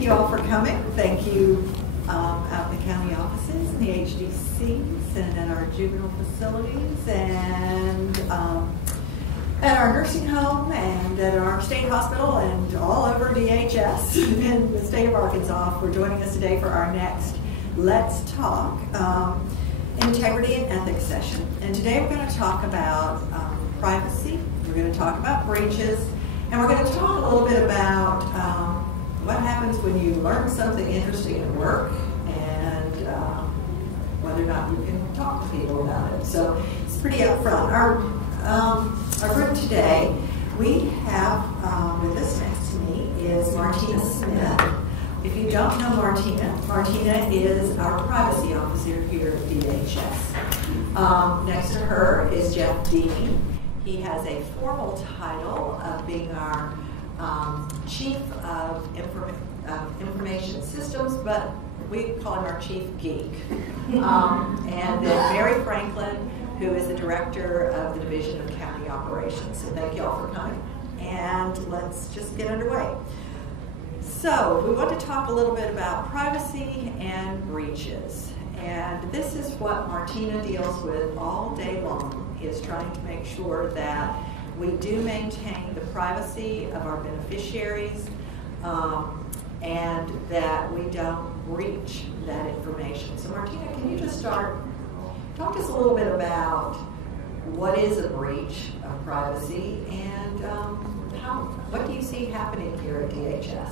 thank you all for coming. Thank you out in the county offices and the HDCs and at our juvenile facilities and at our nursing home and at our state hospital and all over DHS in the state of Arkansas for joining us today for our next Let's Talk Integrity and Ethics session. And today we're going to talk about privacy, we're going to talk about breaches, and we're going to talk a little bit about what happens when you learn something interesting at work and whether or not you can talk to people about it. So it's pretty upfront. Our group today, we have with us next to me is Martina Smith. If you don't know Martina is our privacy officer here at DHS. Next to her is Jeff Dean. He has a formal title of being our Chief of Information Systems, but we call him our Chief Geek. And then Mary Franklin, who is the Director of the Division of County Operations. So thank you all for coming. And let's just get underway. So we want to talk a little bit about privacy and breaches. And this is what Martina deals with all day long, is trying to make sure that we do maintain the privacy of our beneficiaries and that we don't breach that information. So Martina, can you just talk to us a little bit about what is a breach of privacy and what do you see happening here at DHS?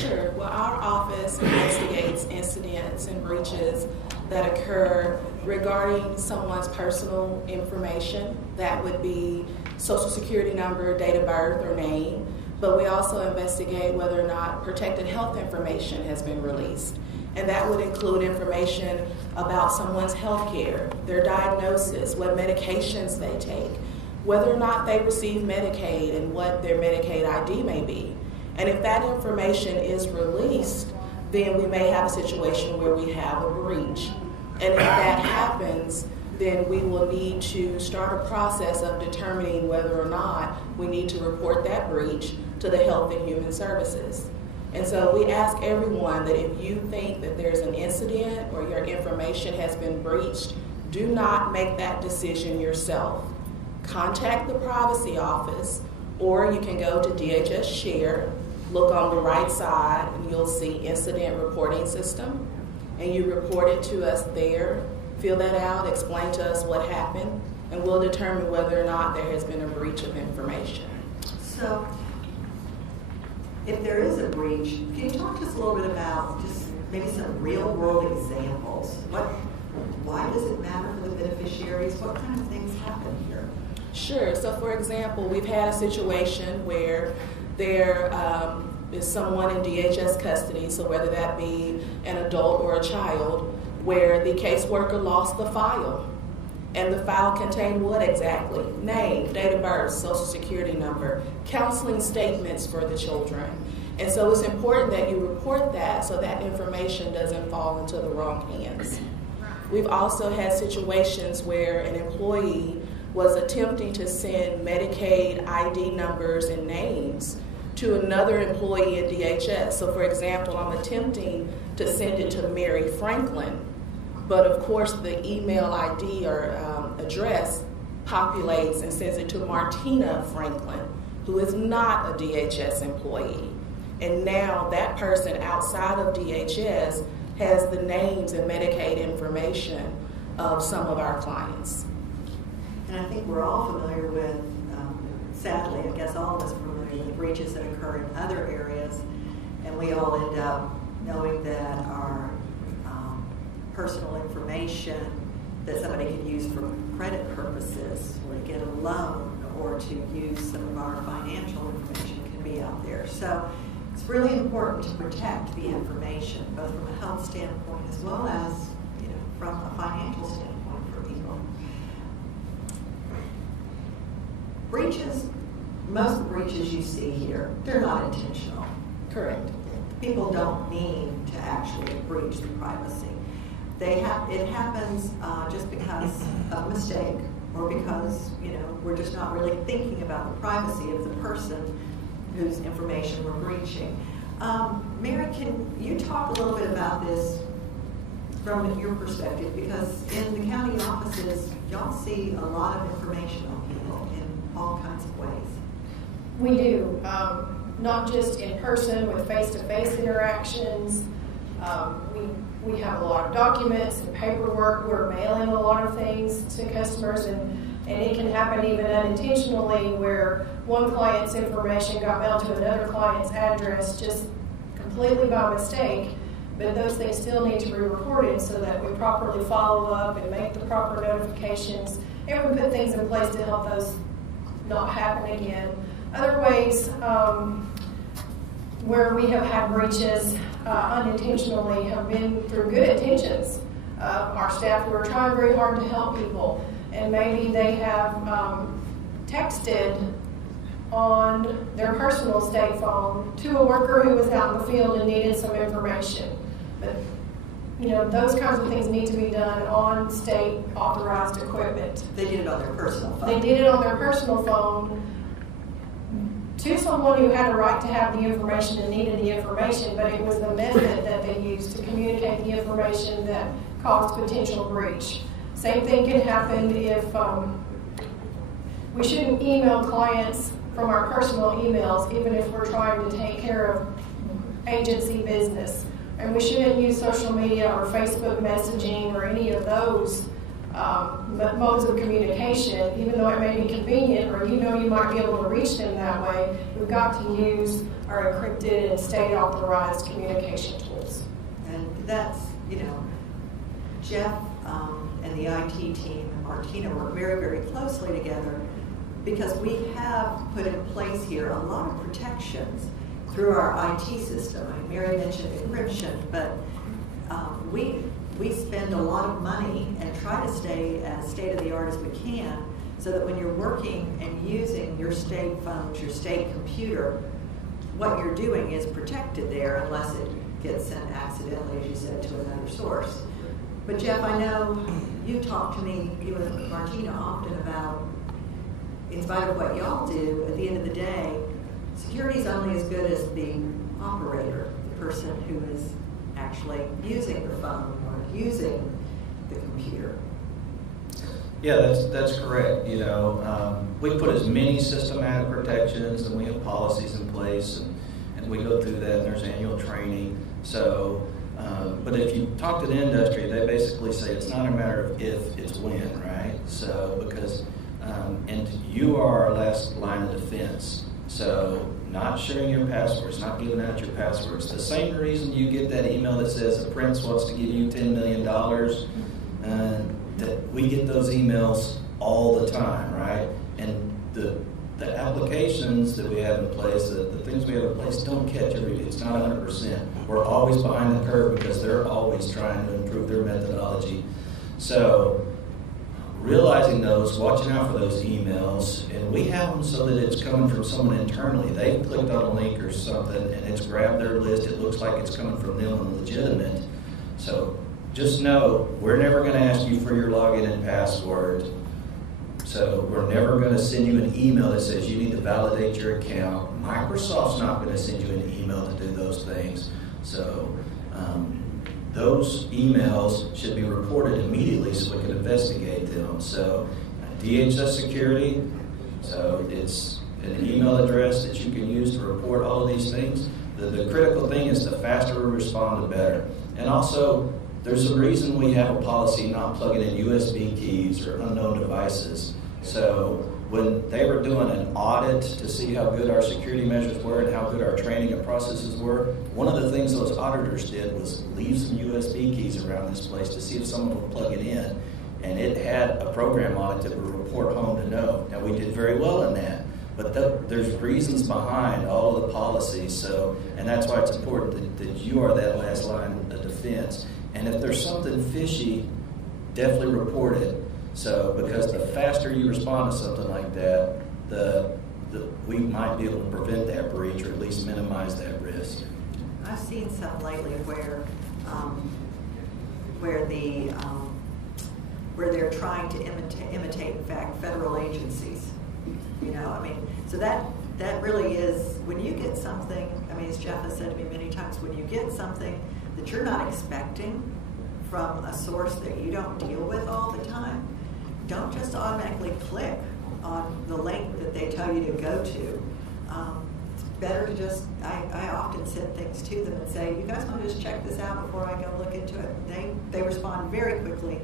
Sure. Well, our office investigates incidents and breaches that occur regarding someone's personal information. That would be social security number, date of birth, or name. But we also investigate whether or not protected health information has been released. And that would include information about someone's health care, their diagnosis, what medications they take, whether or not they receive Medicaid and what their Medicaid ID may be. And if that information is released, then we may have a situation where we have a breach. And if that happens, then we will need to start a process of determining whether or not we need to report that breach to the Health and Human Services. And so we ask everyone that if you think that there's an incident or your information has been breached, do not make that decision yourself. Contact the privacy office, or you can go to DHS Share, look on the right side, and you'll see Incident Reporting System, and you report it to us there. Fill that out, explain to us what happened, and we'll determine whether or not there has been a breach of information. So, if there is a breach, can you talk to us a little bit about just maybe some real-world examples? Why does it matter for the beneficiaries? What kind of things happen here? Sure. So, for example, we've had a situation where there is someone in DHS custody, so whether that be an adult or a child, where the caseworker lost the file. And the file contained what exactly? Name, date of birth, social security number, counseling statements for the children. And so it's important that you report that so that information doesn't fall into the wrong hands. We've also had situations where an employee was attempting to send Medicaid ID numbers and names to another employee at DHS. So for example, I'm attempting to send it to Mary Franklin, but of course the email ID or address populates and sends it to Martina Franklin, who is not a DHS employee. And now that person outside of DHS has the names and Medicaid information of some of our clients. And I think we're all familiar with, sadly, I guess all of us are familiar with breaches that occur in other areas, and we all end up knowing that our personal information that somebody can use for credit purposes or to get a loan or to use some of our financial information can be out there. So it's really important to protect the information, both from a health standpoint as well as from a financial standpoint for people. Breaches, most breaches you see here, they're not intentional. Correct. People don't mean to actually breach the privacy. It happens just because of a mistake or because we're just not really thinking about the privacy of the person whose information we're breaching. Mary, can you talk a little bit about this from your perspective? Because in the county offices, y'all see a lot of information on people in all kinds of ways. We do, not just in person with face-to-face interactions. We have a lot of documents and paperwork. We're mailing a lot of things to customers, and it can happen even unintentionally where one client's information got mailed to another client's address just completely by mistake. But those things still need to be reported so that we properly follow up and make the proper notifications, and we put things in place to help those not happen again. Other ways where we have had breaches unintentionally have been through good intentions. Our staff who are trying very hard to help people, and maybe they have texted on their personal state phone to a worker who was out in the field and needed some information. But you know, those kinds of things need to be done on state authorized equipment. They did it on their personal phone. They did it on their personal phone to someone who had a right to have the information and needed the information, but it was the method that they used to communicate the information that caused potential breach. Same thing can happen if we shouldn't email clients from our personal emails, even if we're trying to take care of agency business. And we shouldn't use social media or Facebook messaging or any of those modes of communication, even though it may be convenient or you know you might be able to reach them that way. We've got to use our encrypted and state authorized communication tools. And that's, you know, Jeff and the IT team and Martina work very, very closely together because we have put in place here a lot of protections through our IT system. I mean, Mary mentioned encryption, but we spend a lot of money and try to stay as state-of-the-art as we can so that when you're working and using your state phones, your state computer, what you're doing is protected there unless it gets sent accidentally, as you said, to another source. But Jeff, I know you talk to me, you and Martina, often about, in spite of what y'all do, at the end of the day, security is only as good as the operator, the person who is actually using the phone or using the computer. Yeah, that's correct. You know, we put as many systematic protections, and we have policies in place, and we go through that, and there's annual training. So, but if you talk to the industry, they basically say it's not a matter of if, it's when, right? So, because, and you are our last line of defense. So, not sharing your passwords, not giving out your passwords. The same reason you get that email that says a prince wants to give you $10 million, that we get those emails all the time, right? And the applications that we have in place, the things we have in place don't catch everything. It's not 100%. We're always behind the curve because they're always trying to improve their methodology. So realizing those, watching out for those emails, and we have them so that it's coming from someone internally. They've clicked on a link or something, and it's grabbed their list. It looks like it's coming from them and legitimate. So just know we're never going to ask you for your login and password. So we're never going to send you an email that says you need to validate your account. Microsoft's not going to send you an email to do those things. So those emails should be reported immediately so we can investigate them. So DHS security, so it's an email address that you can use to report all of these things. The critical thing is the faster we respond, the better. And also, there's a reason we have a policy not plugging in USB keys or unknown devices. So when they were doing an audit to see how good our security measures were and how good our training and processes were, one of the things those auditors did was leave some USB keys around this place to see if someone would plug it in. And it had a program on it that would report home to know. Now, we did very well in that. But there's reasons behind all of the policies. So, and that's why it's important that you are that last line of defense. And if there's something fishy, definitely report it. So, because the faster you respond to something like that, we might be able to prevent that breach or at least minimize that risk. I've seen some lately where they're trying to imitate, in fact, federal agencies. You know, I mean, so that really is, when you get something, I mean, as Jeff has said to me many times, when you get something that you're not expecting from a source that you don't deal with all the time, don't just automatically click on the link that they tell you to go to. It's better to just, I often send things to them and say, you guys want to just check this out before I go look into it? They respond very quickly,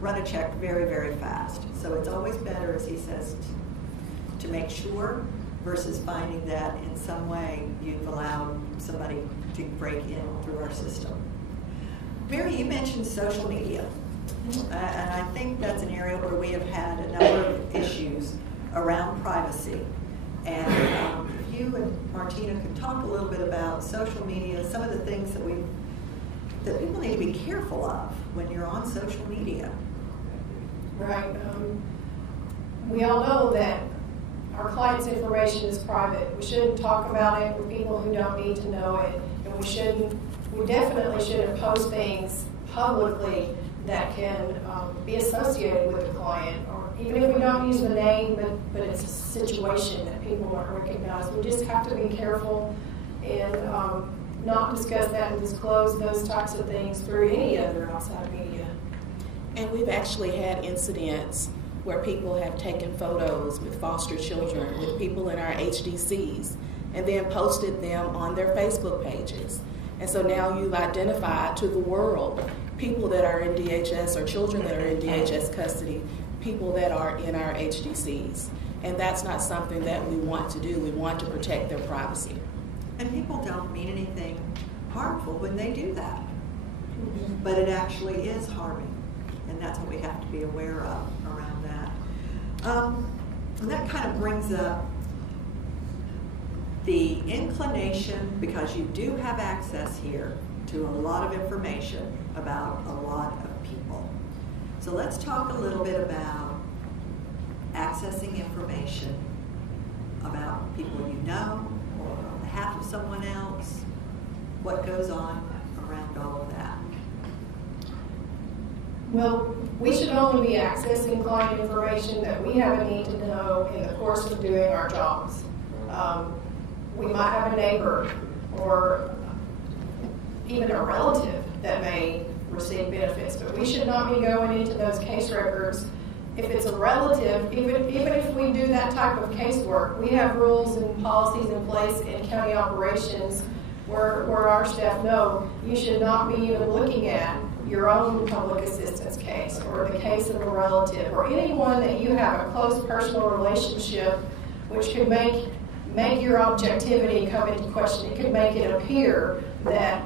run a check very, very fast. So it's always better, as he says, to make sure versus finding that in some way you've allowed somebody to break in through our system. Mary, you mentioned social media. And I think that's an area where we have had a number of issues around privacy. And if you and Martina could talk a little bit about social media, some of the things that people need to be careful of when you're on social media. Right. We all know that our clients' information is private. We shouldn't talk about it with people who don't need to know it. And we definitely shouldn't post things publicly that can be associated with the client, or even if we don't use the name, but it's a situation that people won't recognize. We just have to be careful and not discuss that and disclose those types of things through any other outside media. And we've actually had incidents where people have taken photos with foster children, with people in our HDCs, and then posted them on their Facebook pages. And so now you've identified to the world people that are in DHS or children that are in DHS custody, people that are in our HDCs. And that's not something that we want to do. We want to protect their privacy. And people don't mean anything harmful when they do that. But it actually is harming. And that's what we have to be aware of around that. And that kind of brings up the inclination, because you do have access here to a lot of information about a lot of people. So let's talk a little bit about accessing information about people you know or on behalf of someone else, what goes on around all of that. Well, we should only be accessing client information that we have a need to know in the course of doing our jobs. We might have a neighbor or even a relative that may receive benefits, but we should not be going into those case records. If it's a relative, even if we do that type of casework, we have rules and policies in place in county operations where our staff know you should not be even looking at your own public assistance case or the case of a relative or anyone that you have a close personal relationship, which could make your objectivity come into question. It could make it appear that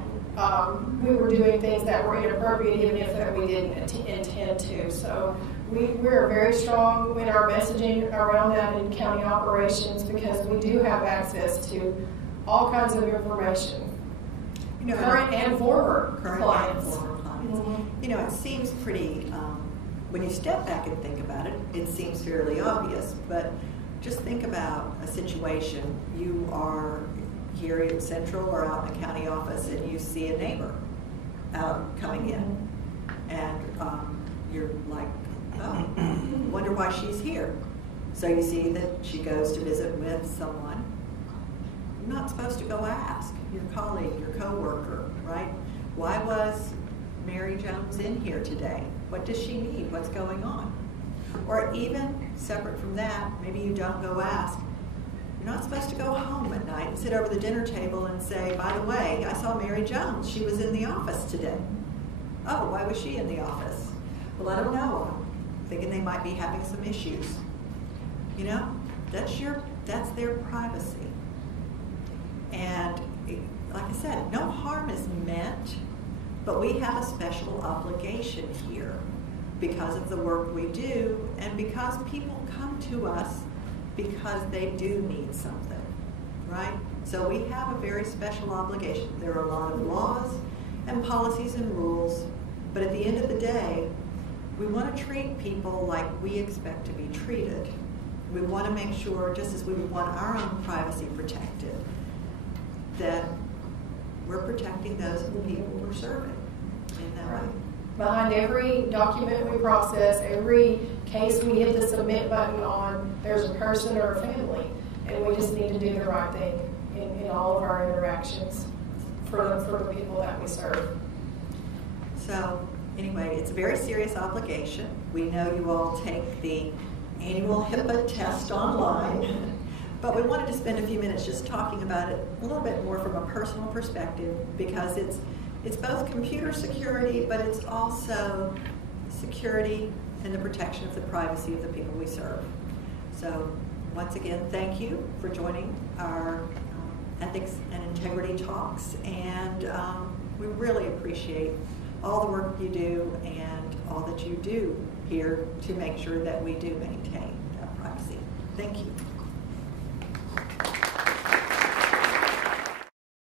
we were doing things that were inappropriate even if that we didn't intend to. So we're very strong in our messaging around that in county operations because we do have access to all kinds of information. You know, current and former clients. Mm-hmm. You know, it seems pretty, when you step back and think about it, it seems fairly obvious, but just think about a situation. You are here at Central or out in the county office and you see a neighbor coming in and you're like, oh, wonder why she's here. So you see that she goes to visit with someone. You're not supposed to go ask your colleague, your coworker, right? Why was Mary Jones in here today? What does she need? What's going on? Or even separate from that, maybe you don't go ask. You're not supposed to go home at night and sit over the dinner table and say, by the way, I saw Mary Jones. She was in the office today. Oh, why was she in the office? Well, I don't know. I'm thinking they might be having some issues. You know, that's their privacy. And like I said, no harm is meant, but we have a special obligation here because of the work we do and because people come to us because they do need something, right? So we have a very special obligation. There are a lot of laws and policies and rules, but at the end of the day, we want to treat people like we expect to be treated. We want to make sure, just as we want our own privacy protected, that we're protecting those of the people we're serving in that way. Behind every document we process, every case we hit the submit button on, there's a person or a family, and we just need to do the right thing in in all of our interactions for the people that we serve. So anyway, it's a very serious obligation. We know you all take the annual HIPAA test online, but we wanted to spend a few minutes just talking about it a little bit more from a personal perspective, because it's both computer security, but it's also security and the protection of the privacy of the people we serve. So once again, thank you for joining our ethics and integrity talks, and we really appreciate all the work you do and all that you do here to make sure that we do maintain that privacy. Thank you.